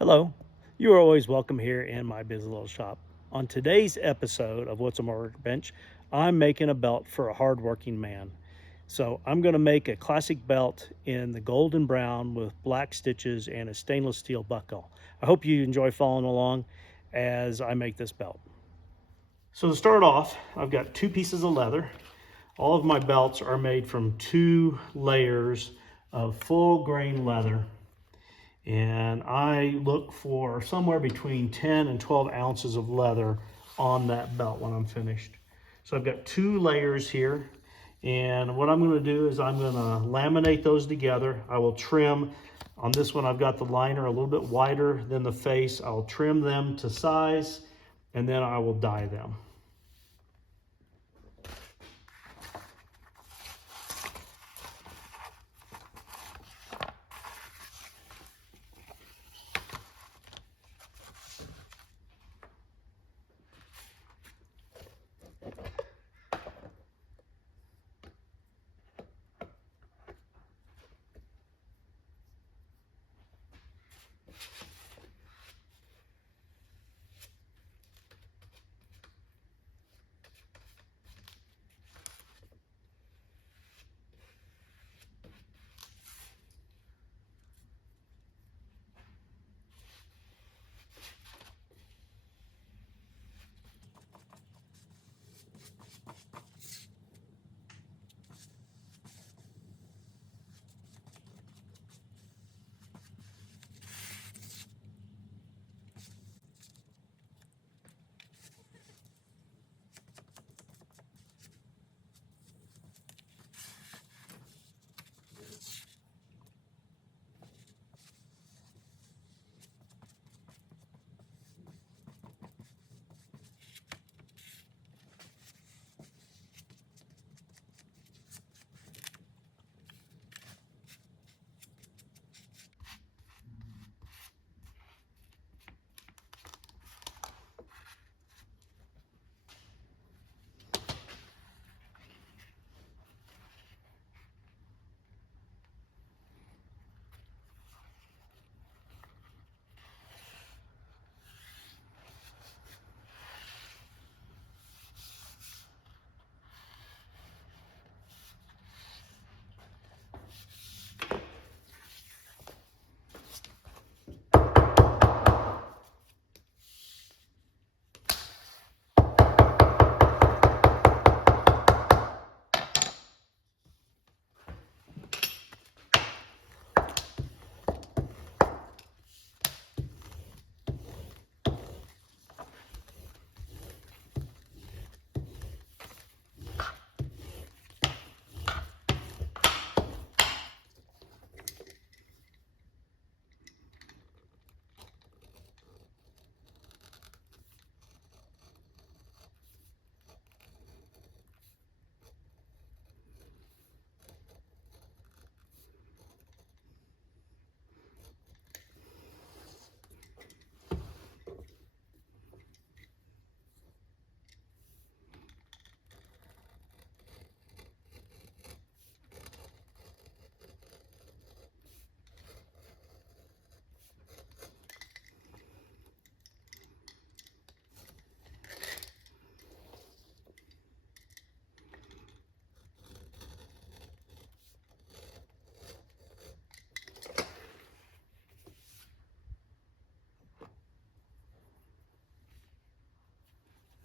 Hello, you are always welcome here in my busy little shop. On today's episode of What's on My Workbench, I'm making a belt for a hardworking man. So I'm going to make a classic belt in the golden brown with black stitches and a stainless steel buckle. I hope you enjoy following along as I make this belt. So to start off, I've got two pieces of leather. All of my belts are made from two layers of full grain leather, and I look for somewhere between 10 and 12 ounces of leather on that belt when I'm finished. So I've got two layers here, and what I'm going to do is I'm going to laminate those together. I will trim. On this one I've got the liner a little bit wider than the face. I'll trim them to size, and then I will dye them.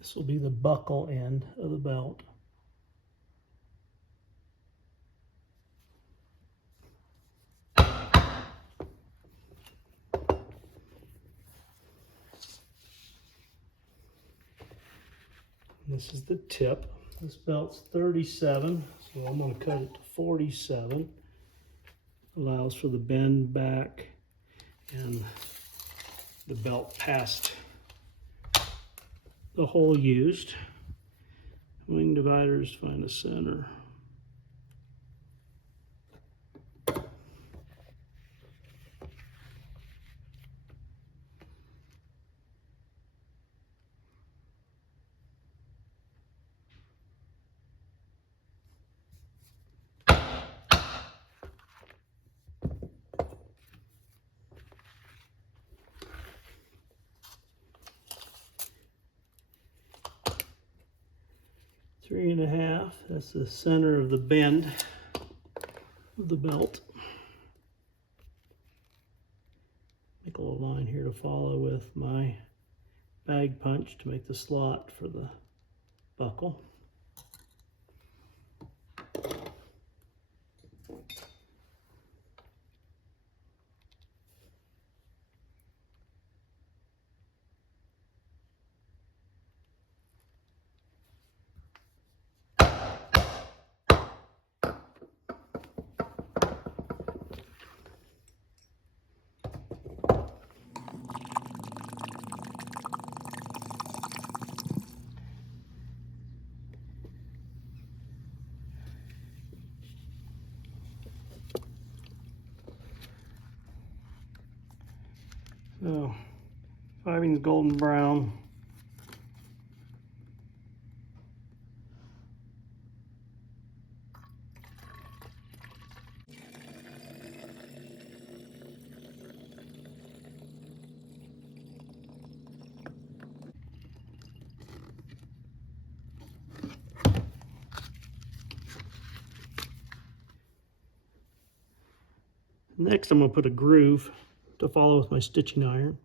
This will be the buckle end of the belt. This is the tip. This belt's 37, so I'm going to cut it to 47. Allows for the bend back and the belt past the hole used. Wing dividers, find a center. 3.5. That's the center of the bend of the belt. Make a little line here to follow with my bag punch to make the slot for the buckle. So, fiving's golden brown. Next, I'm going to put a groove to follow with my stitching iron.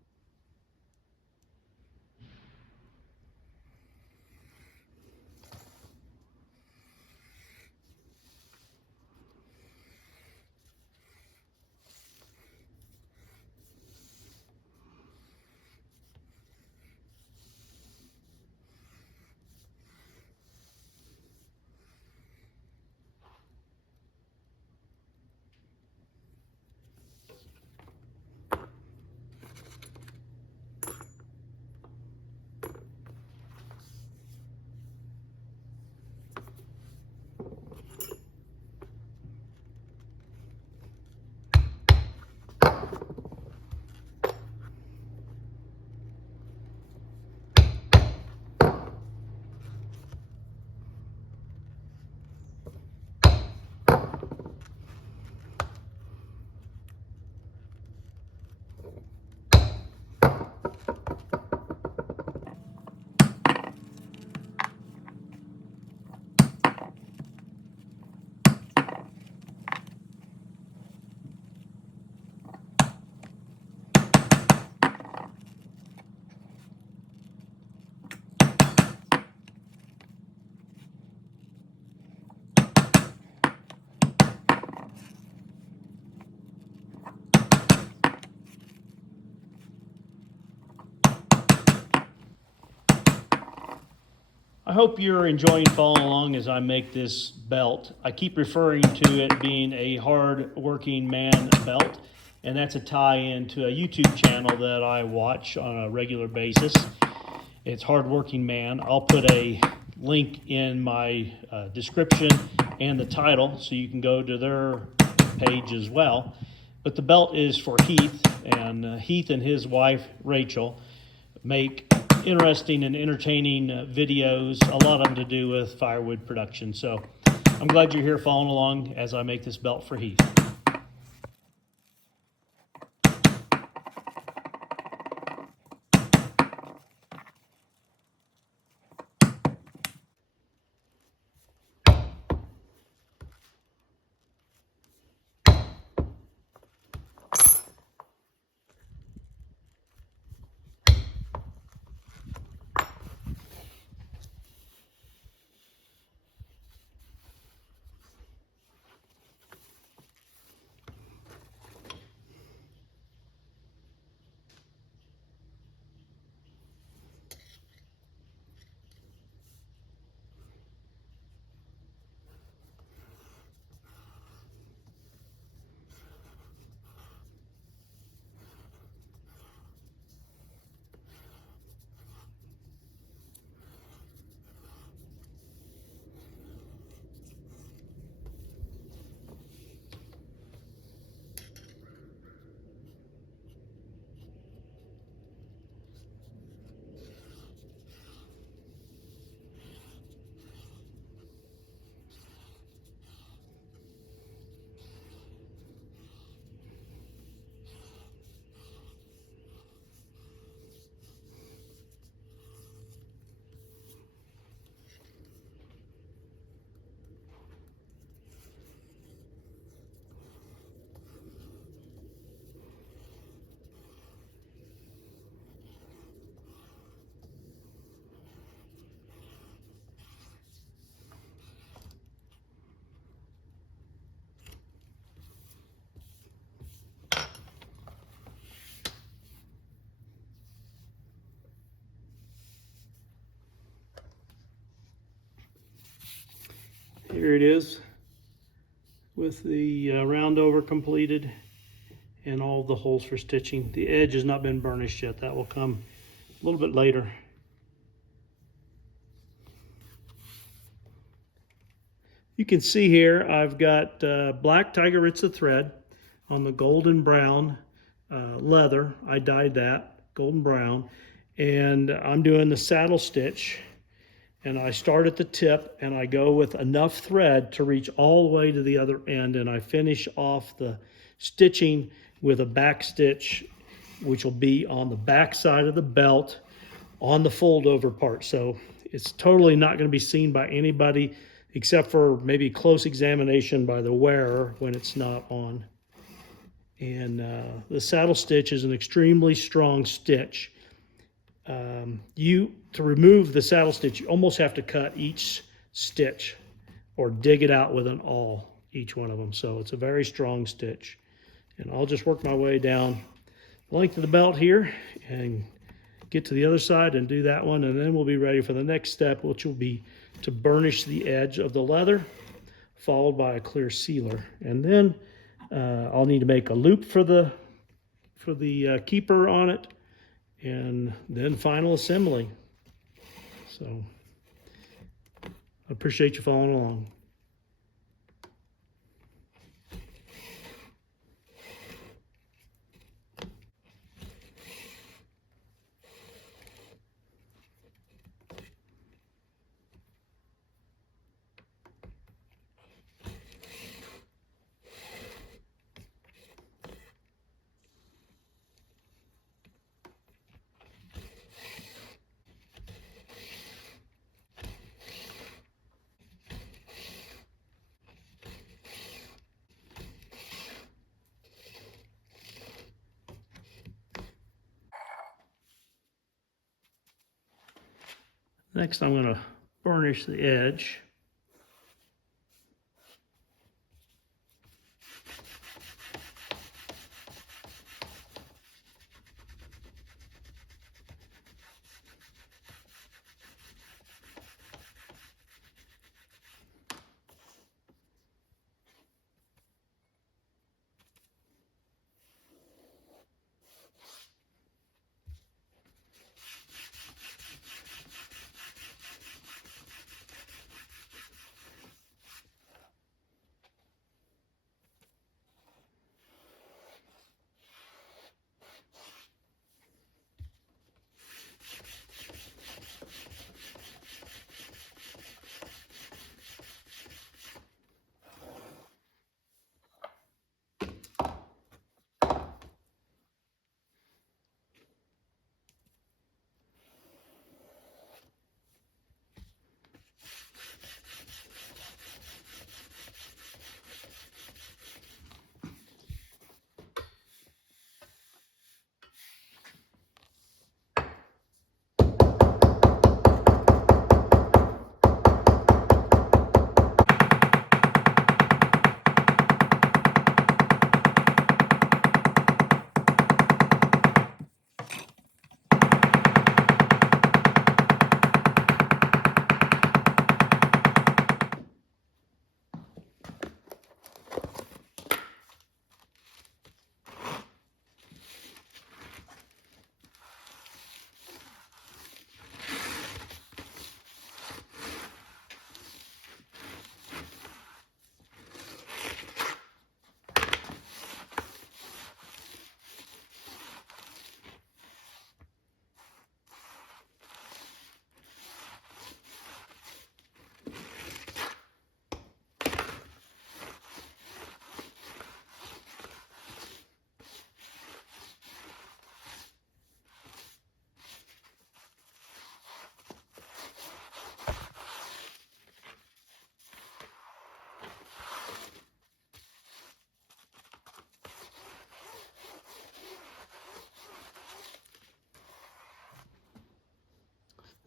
I hope you're enjoying following along as I make this belt. I keep referring to it being a hard working man belt, and that's a tie-in to a YouTube channel that I watch on a regular basis. It's Hard Working Man. I'll put a link in my description and the title so you can go to their page as well. But the belt is for Heath, and Heath and his wife Rachel make interesting and entertaining videos, a lot of them to do with firewood production. So I'm glad you're here following along as I make this belt for Heath. Here it is with the round over completed and all the holes for stitching. The edge has not been burnished yet. That will come a little bit later. You can see here I've got black Tiger Ritza thread on the golden brown leather. I dyed that golden brown, and I'm doing the saddle stitch, and I start at the tip and I go with enough thread to reach all the way to the other end, and I finish off the stitching with a back stitch, which will be on the back side of the belt on the fold over part. So it's totally not going to be seen by anybody except for maybe close examination by the wearer when it's not on. And the saddle stitch is an extremely strong stitch. To remove the saddle stitch, you almost have to cut each stitch or dig it out with an awl, each one of them. So it's a very strong stitch. And I'll just work my way down the length of the belt here and get to the other side and do that one, and then we'll be ready for the next step, which will be to burnish the edge of the leather, followed by a clear sealer. And then I'll need to make a loop for the keeper on it, and then final assembly. So I appreciate you following along. Next, I'm going to burnish the edge.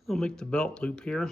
I'll make the belt loop here.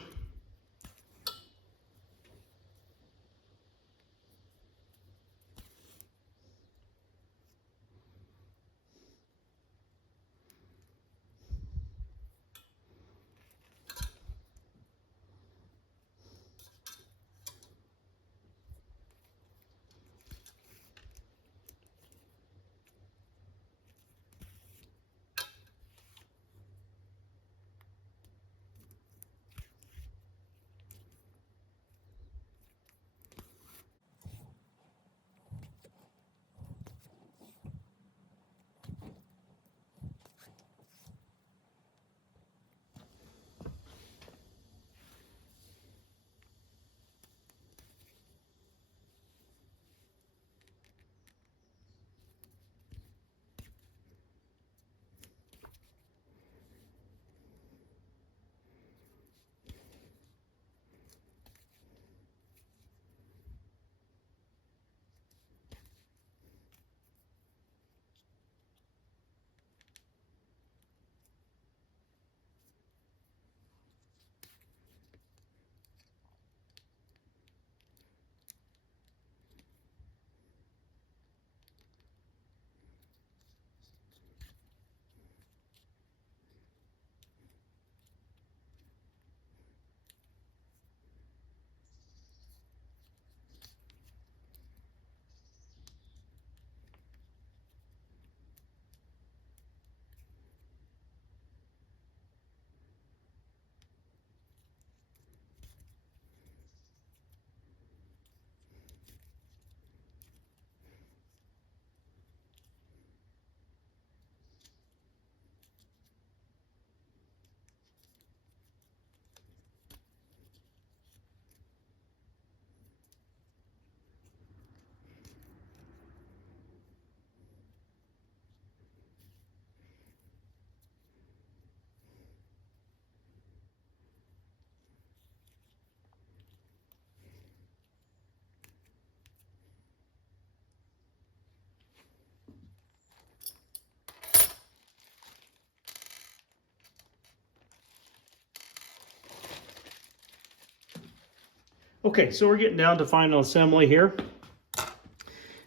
Okay, so we're getting down to final assembly here.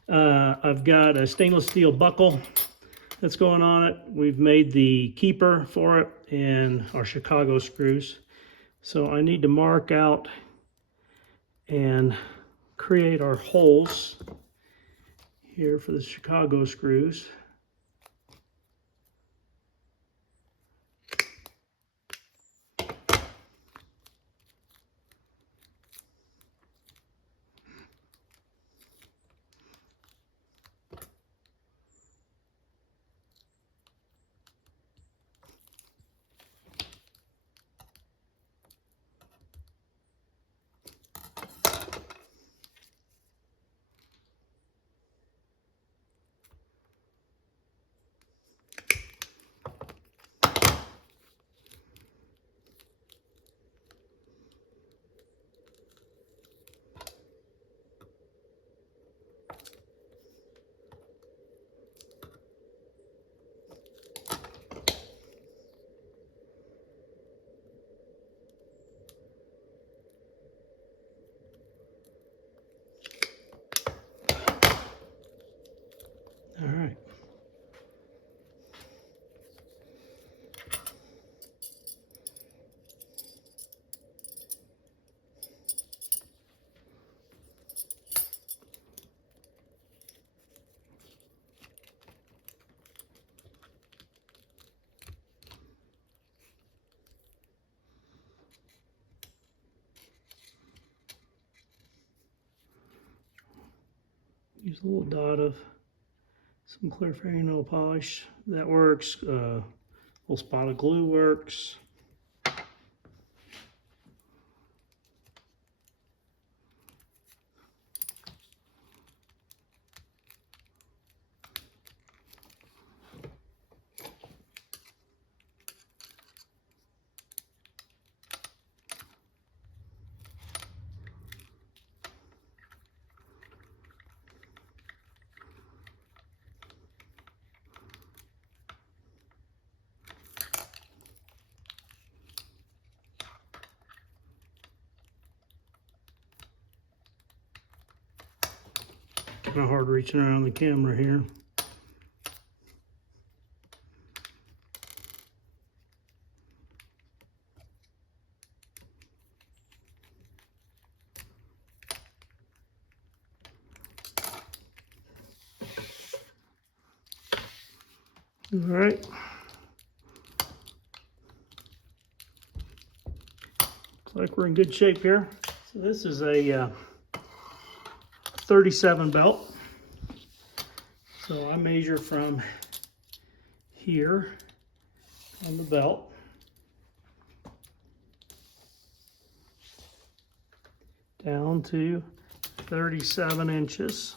I've got a stainless steel buckle that's going on it. We've made the keeper for it and our Chicago screws. So I need to mark out and create our holes here for the Chicago screws. All right. Use a little dot of some clear fingernail polish. That works. A little spot of glue works. Kind of hard reaching around the camera here. All right. Looks like we're in good shape here. So this is a 37 belt. So I measure from here on the belt down to 37 inches.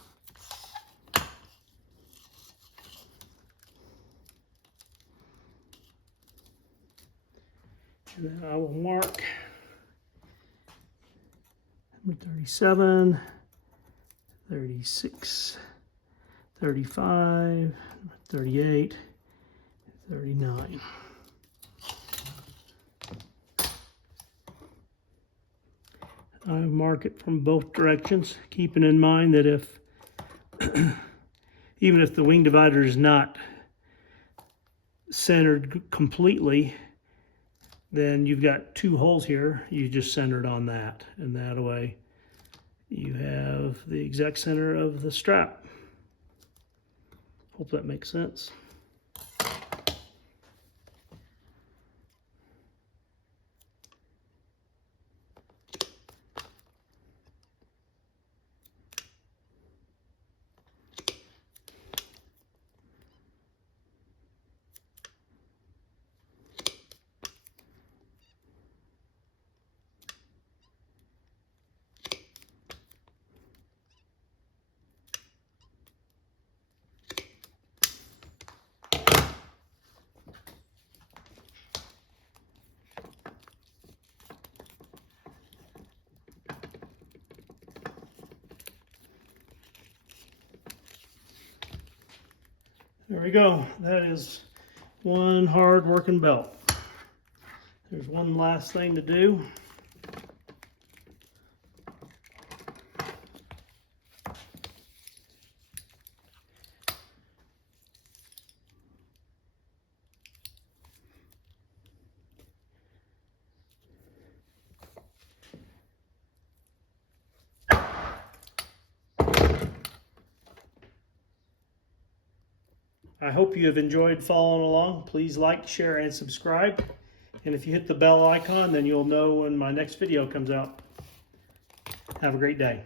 And then I will mark number 37, 36, 35, 38, 39. I mark it from both directions, keeping in mind that if, even if the wing divider is not centered completely, then you've got two holes here. You just center it on that, and that way you have the exact center of the strap. Hope that makes sense. There we go. That is one hard working belt. There's one last thing to do. I hope you have enjoyed following along. Please like, share, and subscribe. And if you hit the bell icon, then you'll know when my next video comes out. Have a great day.